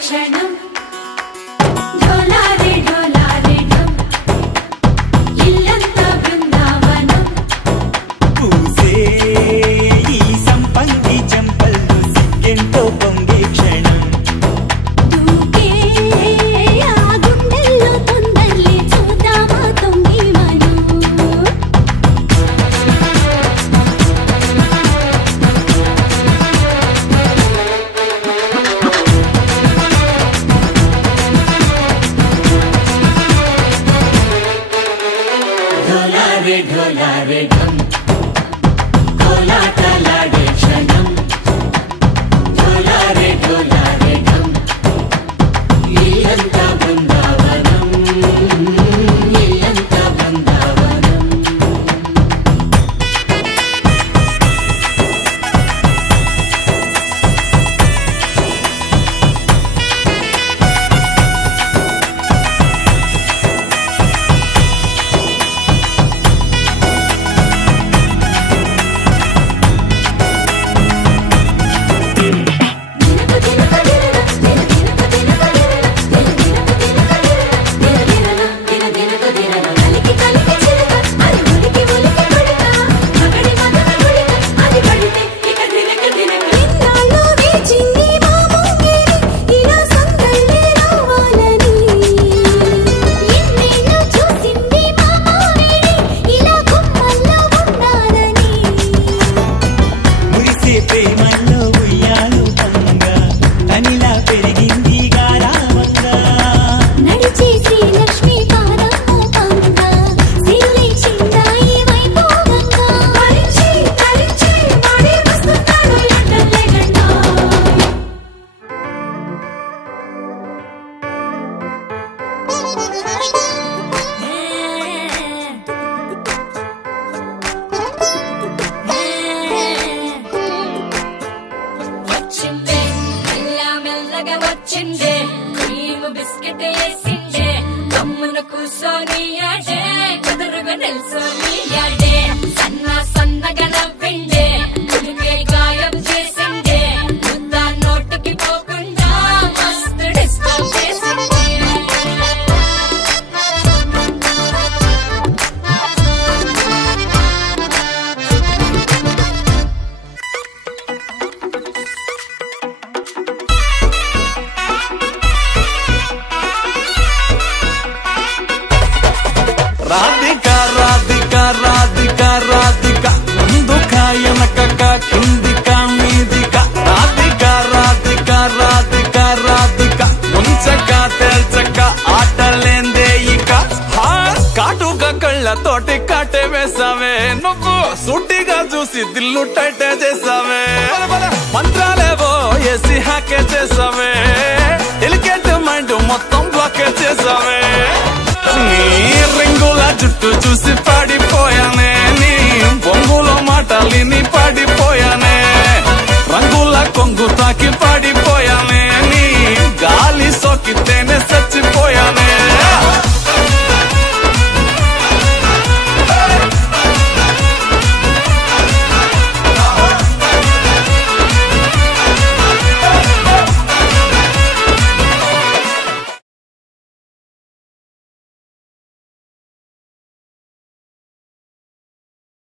क्षणम ढोला रे ढम कोलाटलाडे क्षणम ढोला रे ढम इल्लंता बृंदावनम इल्लंता बृंदावनम क्रीम बिस्किट येसिंडे गम्मुन కూసోనియాడే కుదురుగా నిల్సోనియాడే సన్న సన్నగా నవ్విండే కుడికే గాయం చేసిండే ముద్ద నోటికి పోకుండా మస్తు డిస్టర్బ్ చేసిండే राधिका राधिका राधिका राधिका दुखायनका किंदिका मीदिका राधिका राधिका राधिका राधिका मुंचका तेल्चका आटलेंदे इक काटुगा कళ్ళతోటి కాటే వేసావే నువ్వు సూటిగా చూసి దిల్లు టైట్ చేసావే మంత్రాలేవో ఏసి హ్యాకే చేసావే డెలికేట్ మైండ్ మొత్తం బ్లాక్ చేసావే రింగుల జుట్టు చూసి పాడిపోయానే నీ బొంగుల మాటలిని పాడిపోయానే రంగుల కొంగు తాకి పాడిపోయానే నీ గాలి సోకితేనే చచ్చిపోయానే